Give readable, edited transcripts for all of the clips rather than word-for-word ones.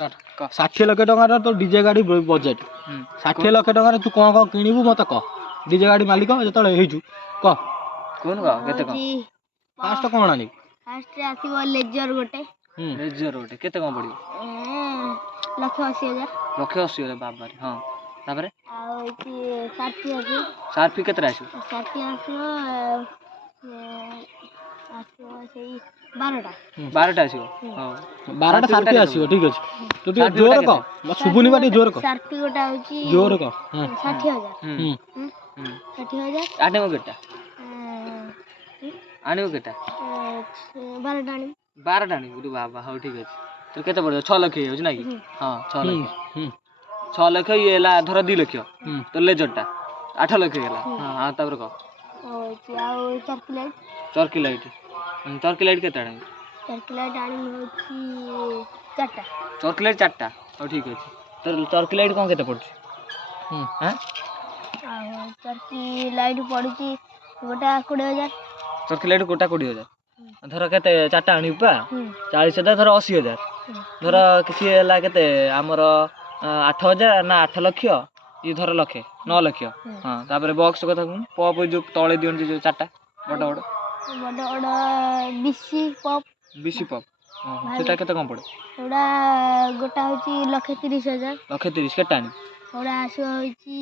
ଷାଠିଏ ଲକ୍ଷ ଟଙ୍କାର ତ ଡିଜେ ଗାଡ଼ି ବଜେଟ୍ 60 ଲକ୍ଷ ଟଙ୍କାରେ ତୁ କ'ଣ କ'ଣ କିଣିବୁ ମତେ କହ। ଡିଜେ ଗାଡ଼ି ମାଲିକ ଯେତେବେଳେ ହେଇଛୁ କହ କେତେ କ'ଣ ଫାଷ୍ଟ କ'ଣ ଆଣିବୁ? ଫାଷ୍ଟ ଆସିବ ଲେଜର ଗୋଟେ କେତେ କ'ଣ ପଡ଼ିବ? 1,80,000 1,80,000 ବାବାରେ। ହଁ ତାପରେ ଆଉ ସାର୍ଫି ଆସିବ। ସାର୍ଫି କେତେଟା ଆସିବ? ସାର୍ଫି ଆସିବ ସେଇ 12ଟା ଆସିବ। ହଁ 12ଟା ସାର୍ଫି ଆସିବ। ଠିକ୍ ଅଛି ତୁ ଟିକେ ଜୋର କହ ଶୁଭୁନି ବା ଟିକେ ଜୋର କହ। ସାର୍ଫି ଗୋଟା ହଉଛି ଜୋର କହ। 60,000 60,000 ଆଣିବ କେଟା? ଆଣିବ କେଟା? 12ଟା ଆଣିବ। 12ଟା ଆଣିବୁ ବାବା। ହଉ ଠିକ୍ ଅଛି ତୋର କେତେ ପଡ଼ିବ? 6 ଲକ୍ଷ ହେଇଯାଉଛି ନା କି? ହଁ 6 ଲକ୍ଷ। 6 ଲକ୍ଷ ଇଏ ହେଲା ଧର 2 ଲକ୍ଷ ତୋର ଲେଜରଟା 8 ଲକ୍ଷ ହେଇଗଲା। ହଁ ତାପରେ କହ। ଆଉ ଚର୍କି ଲାଇଟ୍ କେତେ ଆଣିବୁ? ଚର୍କି ଲାଇଟ୍ ଆଣିବି ହଉଛି 4ଟା। ଚର୍କି ଲାଇଟ୍ 4ଟା। ହଉ ଠିକ୍ ଅଛି ତୋର ଚର୍କି ଲାଇଟ୍ କ'ଣ କେତେ ପଡ଼ୁଛି? ଆଉ ଚର୍କି ଲାଇଟ୍ ପଡ଼ୁଛି ଗୋଟା 20,000। ଚର୍କି ଲାଇଟ୍ ଗୋଟା 20,000। ଧର କେତେ 4ଟା ଆଣିବୁ ପା 40,000 ଧର 80,000 ଧର କିଛି ହେଲା କେତେ ଆମର 8,000 ନା 8 ଲକ୍ଷ ଇଏ ଧର ଲକ୍ଷେ 9 ଲକ୍ଷ। ହଁ ତାପରେ ବକ୍ସ କଥା କହୁନୁ ପପ୍ ଯେଉଁ ତଳେ ଦିଅନ୍ତି ଯେଉଁ 4ଟା ବଡ଼ ବିସି ପପ୍ ସେଟା କେତେ କ'ଣ ପଡ଼େ? ସେଗୁଡ଼ା ଗୋଟା ହଉଛି 1,30,000। 1,30,000 କେତେ ଆଣିବୁ? ସେଗୁଡ଼ା ଆସିବ ହଉଛି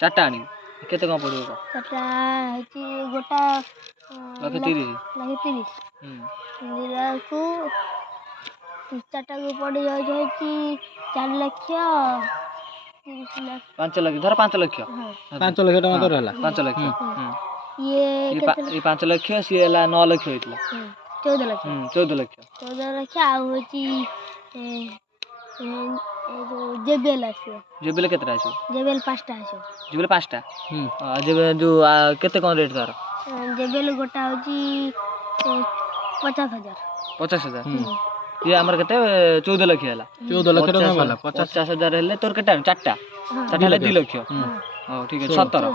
4ଟା ଆଣିବୁ କେତେ କ'ଣ ପଡ଼ିବ କହ? 4ଟା ହଉଛି ଗୋଟା 1,30,000 ଦିନକୁ 4ଟାକୁ ପଡ଼ିଯାଉଛି ହଉଛି 4 ଲକ୍ଷ 5 ଲକ୍ଷ ଧର 5 ଲକ୍ଷ 5 ଲକ୍ଷ ଟଙ୍କା ତୋର ହେଲା 5 ଲକ୍ଷ। ଇଏ 5 ଲକ୍ଷ ସିଏ ହେଲା 9 ଲକ୍ଷ ହେଇଥିଲା 14 ଲକ୍ଷ। 14 ଲକ୍ଷ ଆଉ ହଉଛି ଜେବିଏଲ୍ ଆସିବ। ଜେବିଏଲ୍ କେତେଟା ଆସିବ? ଜେବିଏଲ୍ 5ଟା ଆସିବ। ଜେବିଏଲ୍ 5ଟା। ଯେଉଁ କେତେ କ'ଣ ରେଟ୍ ତାର? ଜେବିଏଲ୍ ଗୋଟା ହଉଛି 50,000। 50,000 ଇଏ ଆମର କେତେ 14 ଲକ୍ଷ ହେଲା। 14 ଲକ୍ଷ ଟଙ୍କା ହେଲା 50,000 ହେଲେ ତୋର କେତେ ଆଣିବୁ? 4ଟା ହେଲେ 2 ଲକ୍ଷ। ହଉ ଠିକ୍ ଅଛି 17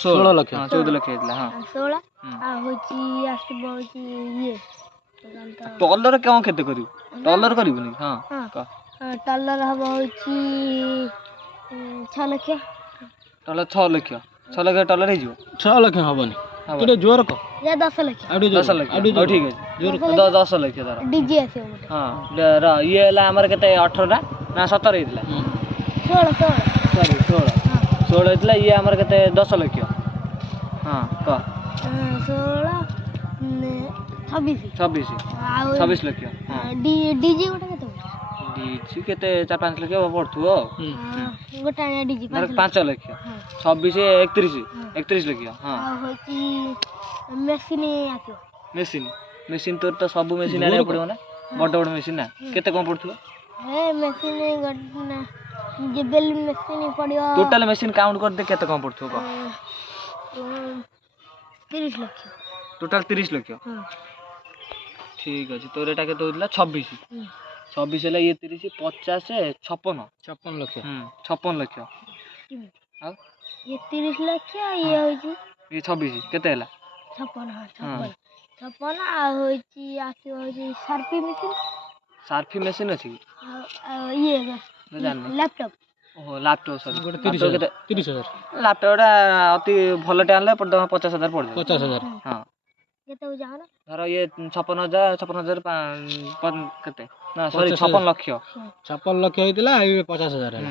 16 ଲକ୍ଷ 14 ଲକ୍ଷ ହେଇଥିଲା। ହଁ 16 ଆଉ ହଉଛି ଆସିବ ହଉଛି ଇଏ ଟଲର କ'ଣ କେତେ କରିବୁ? ଟଲର କରିବୁନି? ହଁ ଟଲର ହବ ହଉଛି 6 ଲକ୍ଷ। ଟଲର 6 ଲକ୍ଷ ଟଲର ହେଇଯିବ? 6 ଲକ୍ଷ ହବନି ଟିକେ ଜୋର କହ। 10 ଲକ୍ଷ 10 ଲକ୍ଷ। ହଉ ଠିକ୍ ଅଛି 10 ଲକ୍ଷ ଧର। ଡିଜି ଆସିବ ଗୋଟେ। ହଁ ଇଏ ହେଲା ଆମର କେତେ 18ଟା ନା 17 ହେଇଥିଲା? 16 ହେଇଥିଲା। ଇଏ ଆମର କେତେ 10 ଲକ୍ଷ? ହଁ କହ। 26 ଲକ୍ଷ। ଡିଜି ଗୋଟେ କେତେ? ଡିଜି କେତେ 4-5 ଲକ୍ଷ ପଡ଼ୁଥିବ ଆଉ। ଗୋଟେ ଡିଜି 5 ଲକ୍ଷ 26 31 ଲକ୍ଷ। ହଁ ଆଉ ହଉଛି ମେସିନ୍ ଆସିବ। ମେସିନ୍ ତୋର ତ ସବୁ ମେସିନ୍ ଆଣିବାକୁ ପଡ଼ିବ ନା ବଡ଼ ମେସିନ୍ ନା କେତେ କ'ଣ ପଡ଼ୁଥିବ? ମେସିନ୍ ଜେବିଏଲ୍ ମେସିନ୍ ପଡ଼ିବ। ଟୋଟାଲ୍ ମେସିନ୍ କାଉଣ୍ଟ କରିଦେ କେତେ କ'ଣ ପଡ଼ୁଥିବ କହ? 30 ଲକ୍ଷ। ଟୋଟାଲ୍ 30 ଲକ୍ଷ। ଠିକ୍ ଅଛି ତୋର ଏଇଟା କେତେ ହେଉଥିଲା? 26 ହେଲା ଇଏ 30 50 56 ଲକ୍ଷ। 56 ଲକ୍ଷ। ଆଉ ଇଏ 30 ଲକ୍ଷ ଇଏ ହଉଛି ଇଏ 26 କେତେ ହେଲା? 56 ଆଉ ହଉଛି ଆସିବ ହଉଛି ସାର୍ଫି ମେସିନ୍ ଅଛି କି? ଆଉ ଇଏ ଲ୍ୟାପଟପ୍। ଓହୋ ଲ୍ୟାପଟପ୍ ସରି ଗୋଟେ 30,000 ଲ୍ୟାପଟପ୍ଟା ଅତି ଭଲଟେ ଆଣିଲେ 50,000 ପଡ଼ିଯିବ। 50,000 ହଁ କେତେ ହଉଛି ଆମର? ଧର ଇଏ 56,000 କେତେ ନା ସରି 56 ଲକ୍ଷ 56 ଲକ୍ଷ ହେଇଥିଲା ଇଏ 50,000 ହେଲା।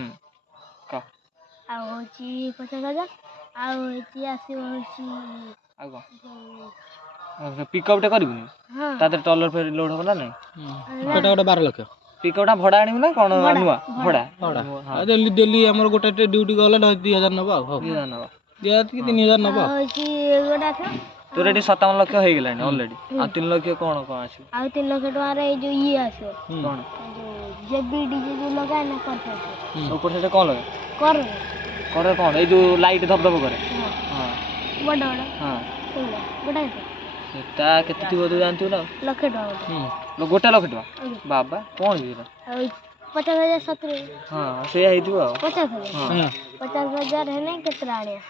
କହ। ଆଉ ହଉଛି 50,000 ଆଉ ହଉଛି ଆସିବ ହଉଛି ଆଉ କ'ଣ ପିକଅପ୍ଟେ କରିବୁନି? ତା ଦେହରେ ଟଲର ଫେର ଲୋଡ୍ ହବ ନା ନାଇଁ? ସେଟା ଗୋଟେ 12 ଲକ୍ଷ। ପିକଅପ୍ଟା ଭଡ଼ା ଆଣିବୁ ନା କ'ଣ ନୂଆ? ଭଡ଼ା ଡେଲି ଆମର ଗୋଟେ ଡ୍ୟୁଟି ଗଲେ 2,000 ନେବ ଆଉ 2,000 ନେବ 3,000 ନେବ। ତୋର ଏଠି 57 ଲକ୍ଷ ହେଇଗଲାଣି ଅଲରେଡ଼ି। ଆଉ 3 ଲକ୍ଷ କ'ଣ ଆସିବ? ଆଉ 3 ଲକ୍ଷ ଟଙ୍କାରେ ଏଇ ଯେଉଁ ଇଏ ଆସିବ କ'ଣ? ଜେବିଡି ଯେଉଁ ଲଗାଏ ନା ଉପର ସେଟା କ'ଣ ଲଗାଏ? କରେ କ'ଣ ଏଇ ଯେଉଁ ଲାଇଟ୍ ଧପଧପ କରେ? ହଁ ବଡ଼ ହଁ ଗୋଟା ସେଟା କେତେ ଥିବ ତୁ ଜାଣିଥିବୁ ନା? 1 ଲକ୍ଷ ଟଙ୍କା ଗୋଟେ 1 ଲକ୍ଷ ଟଙ୍କା ବାବା କ'ଣ ହେଇଥିଲା? 50,000 70 ହଁ ସେଇଆ ହେଇଥିବ ଆଉ 50,000 ହେଲେ କେତେଟା ଆଣିବା?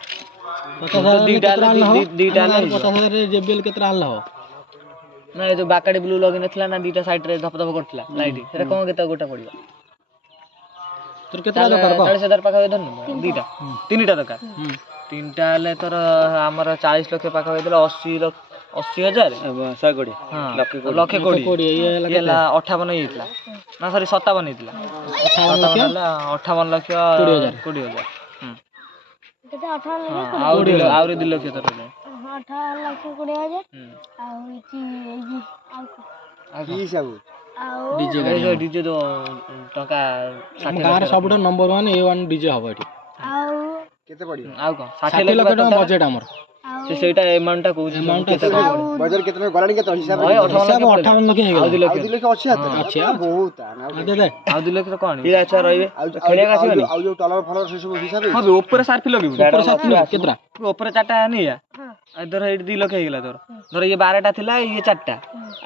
50,000 ଦିଟା ହେଲେ 50,000 ଜେବିଏଲ୍ କେତେଟା ଆଣିଲେ ହବ? ନା ଏ ଯୋଉ ବାକାଡି ବ୍ଲୁ ଲଗେଇ ନଥିଲା ନା ଦିଟା ସାଇଡ୍ ରେ ଧପ ଧପ କରୁଥିଲା ଲାଇଟ୍ ସେଟା କଣ କେତେ ଗୋଟା ପଡିବ? ତୋର କେତେଟା ଦରକାର କହ? 40,000 ପାଖାପାଖି ଧରିନି ଦିଟା 3ଟା ଦରକାର 3ଟା ହେଲେ ତୋର ଆମର 40 ଲକ୍ଷ ପାଖାପାଖି ଦେଲେ 80,000 120 ଲକ୍ଷେ 20 ହେଲା 58 ହେଇଥିଲା ନା ସରି 57 ହେଇଥିଲା 57 ହେଲା 58 ଲକ୍ଷ 20,000 କେତେ 18 ଲକ୍ଷ ଆହୁରି 2 ଲକ୍ଷ ତୋର 18 ଲକ୍ଷ 20,000 ଆଉ ହେଇଛି ଆଉ ଡିଜେ ଯୋଉ ଟଙ୍କା ଆମ ଗାଁରେ ସବୁଠୁ ନମ୍ବର 1 A1 ଡିଜେ ହବ ଏଠି। ଆଉ କେତେ ପଡିବ? ଆଉ କଣ 60 ଲକ୍ଷ ଟଙ୍କା ବଜେଟ୍ ଆମର। ସେଇଟା ଏମାଉଣ୍ଟ ଟା କହୁଛି କେତେ ବଜାର କେତେ ଗଲାଣି କେତେ ହିସାବ 58 ଲକ୍ଷ ହେଇଗଲା। ଆଉ 2 ଲକ୍ଷ ଅଛି ଅଛି ବହୁତ ଆଉ 2 ଲକ୍ଷ କଣ ପିଲା ଛୁଆ ରହିବେ ଖେଳିବାକୁ ଆସିବେନି ଆଉ ଯୋଉ ଟଲର ଫଲର ସେ ସବୁ ହିସାବ ହଁ ଉପରେ ସାର୍ଫି ଲଗେଇବୁ କେତେଟା ଉପରେ 4ଟା ନେଇଆ ଧର ଏଇଠି 2 ଲକ୍ଷ ହେଇଗଲା ତୋର ଧର ଇଏ 12ଟା ଥିଲା ଇଏ 4ଟା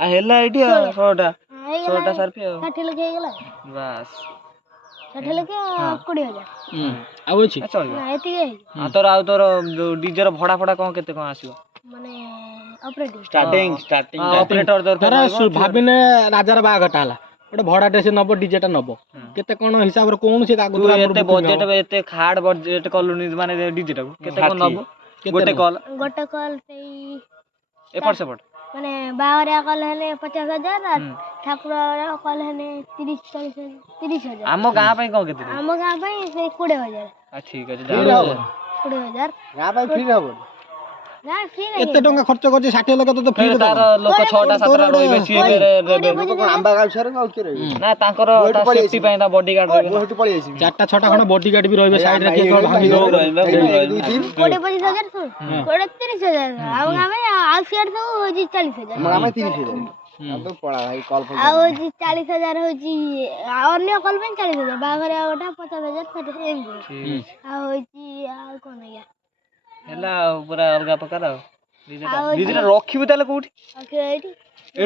ଆଉ ହେଲା ଏଇଠି 16ଟା ସାର୍ଫି ଆଉ 60 ଲକ୍ଷ ହେଇଗଲା ବାସ୍ 60 ଲକ୍ଷ 20,000 ଆଉ ଅଛି ଚଳିବ ନା ଏତିକି ହେଇଛି ଆଉ ତୋର ଯୋଉ ଡିଜେର ଭଡା କଣ କେତେ କଣ ଆସିବ? ମାନେ ଅପରେଟିଂ ଷ୍ଟାର୍ଟିଂ ଅପରେଟର ଦରକାର ଭାବିନେ ରାଜାର ବାହାଘରଟା ହେଲା ଗୋଟେ ଭଡାଟେ ସେ ନବ ଡିଜେଟା ନବ କେତେ କଣ ହିସାବରେ କୌଣସି ତୁ ଏତେ ବଜେଟ ଏତେ ହାର୍ଡ ବଜେଟ କଲୁନି ମାନେ ଡିଜେଟାକୁ କେତେ କଣ ନବ ଗୋଟେ କଲ୍ ସେଇ ଏପଟ ସେପଟ ମାନେ ବାହାଘରିଆ କଲ୍ ହେଲେ 50,000 ଠାକୁର କଲ୍ ହେଲେ 30,000 ଆମ ଗାଁ ପାଇଁ କଣ କେତେ ଆମ ଗାଁ ପାଇଁ ସେଇ 20,000 ଠିକ ଅଛି 20,000 ଗାଁ ପାଇଁ ଫ୍ରି ହବ ନା ଫ୍ରି ଏତେ ଟଙ୍କା ଖର୍ଚ୍ଚ କରିଛି 60 ଲକ୍ଷ ତ ଫ୍ରି ତାର ଲୋକ 6ଟା 7ଟା ରହିବେ ସିଏ ଆମ୍ବା ଗାଉଛାରେ ଆଉ କିଏ ରହିବେ ନା ତାଙ୍କର ସେଫଟି ପାଇଁ ତା ବଡିଗାର୍ଡ ରହିବେ ମୁଁ ହେଠୁ ପଳେଇ ଆସିବି 4ଟା 6ଟା ଖଣ୍ଡ ବଡିଗାର୍ଡ ବି ରହିବେ ସାଇଡରେ କିଏ କଣ ଭାଙ୍ଗି ଦବ 20,25,000 30,000 ଆଉ ଗାଁ ପାଇଁ ଆଉ ସିଆଡେ ସବୁ ହଉଛି 40,000 ଆମ ଗାଁ ପାଇଁ 30,000 ଆଉ ତ ପଳା ଭାଇ କଲ୍ ଫଲ୍ ଆଉ ହଉଛି 40,000 ହଉଛି ଅନ୍ୟ କଲ୍ ପାଇଁ 40,000 ବାହାଘରିଆ ଗୋଟା 50,000 ଏମିତି ଆଉ ହଉଛି ଆଉ କଣ ଆଜ୍ଞା ହେଲା ଆଉ ପୁରା ଅଲଗା ପ୍ରକାର ଆଉ ଡିଜେଟା ରଖିବୁ ତାହେଲେ କୋଉଠି ଏଇଠି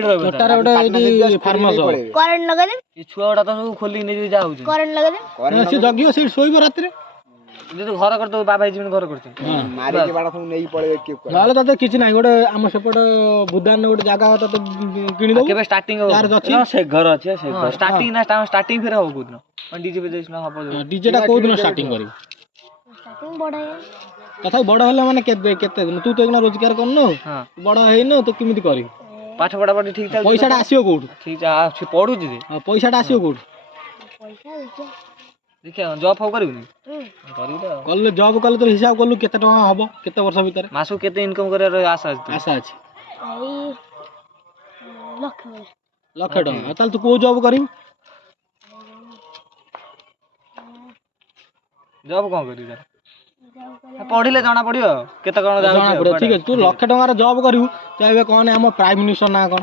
ରହିବ ତୋଟାରେ ଗୋଟେ ଏଇଠି ଫାର୍ମାସ କରେଣ୍ଟ ଲଗେଇଦେବି ଏ ଛୁଆ ଗୁଡା ତ ସବୁ ଖୋଲିକି ନେଇଯିବେ ଯାହା ହଉଛି କରେଣ୍ଟ ଲଗେଇଦେବି ସେ ଜଗିବ ସେଇଠି ଶୋଇବ ରାତିରେ ଯଦି ଘର କରିଦେବୁ ବାବା ହେଇଯିବେନି ଘର କରୁଛନ୍ତି ମାରିକି ବାଡ ସବୁ ନେଇକି ପଳେଇବେ କିଏ କୁଆଡେ ନହେଲେ ତତେ କିଛି ନାହିଁ ଗୋଟେ ଆମ ସେପଟ ବୁଦାନରେ ଗୋଟେ ଜାଗା ତତେ କିଣିଦବୁ କେବେ ଷ୍ଟାର୍ଟିଂ ଅଛି ସେ ଘର ଅଛି ଷ୍ଟାର୍ଟିଂ ନା ଷ୍ଟାର୍ଟିଂ ଫେରେ ହବ କୋଉଦିନ ଡିଜେ ଫିଜେ ହବ ଡିଜେଟା କୋଉ ଦିନ ଷ୍ଟାର୍ଟିଂ କରିବୁ ଷ୍ଟାର୍ଟିଂ ବଡ ହେଇଗଲା ତଥାପି ବଡ ହେଲେ ମାନେ କେତେ ଦିନ ତୁ ତ ଏଇନା ରୋଜଗାର କରୁନୁ ବଡ ହେଇନୁ ତୁ କେମିତି କରିବୁ ପାଠ ପଢାପଢି ଠିକ ଚାଲିଛି ପଇସାଟା ଆସିବ କୋଉଠୁ ଠିକ ଅଛି ପଢୁଛି ଯେ ପଇସାଟା ଆସିବ କୋଉଠୁ ପଇସା ଦେଖିବା ଜବ୍ ଫବ୍ କରିବୁନି କରିବୁ ତ କଲେ ଜବ୍ କଲେ ତୋର ହିସାବ କଲୁ କେତେ ଟଙ୍କା ହବ କେତେ ବର୍ଷ ଭିତରେ ମାସକୁ କେତେ ଇନକମ୍ କରିବାର ଆଶା ଅଛି ଆଶା ଅଛି ଏଇ ଲକ୍ଷ ଟଙ୍କା ତାହେଲେ ତୁ କୋଉ ଜବ୍ କରିବୁ ଜବ୍ କଣ କରିବୁ ପଢିଲେ ଜଣା ପଡିବ କେତେ କଣ ଜଣା ପଡିବ ଠିକ ଅଛି ତୁ ଲକ୍ଷ ଟଙ୍କାର ଜବ୍ କରିବୁ ତୁ ଏବେ କହନି ଆମ ପ୍ରାଇମ୍ ମିନିଷ୍ଟର ନାଁ କଣ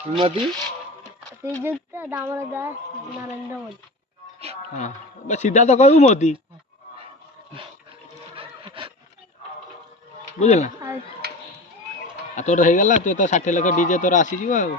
ଶ୍ରୀମତୀ ଶ୍ରୀଯୁକ୍ତ ଦାମର ଦାସ ନରେନ୍ଦ୍ର ମୋଦି ସିଧା ତ କହିବୁ ମୋଦି ବୁଝିଲ ନା ଆଉ ତୋର ହେଇଗଲା ତୁ ତ 60 ଲକ୍ଷ ଡିଜେ ତୋର ଆସିଯିବ ଆଉ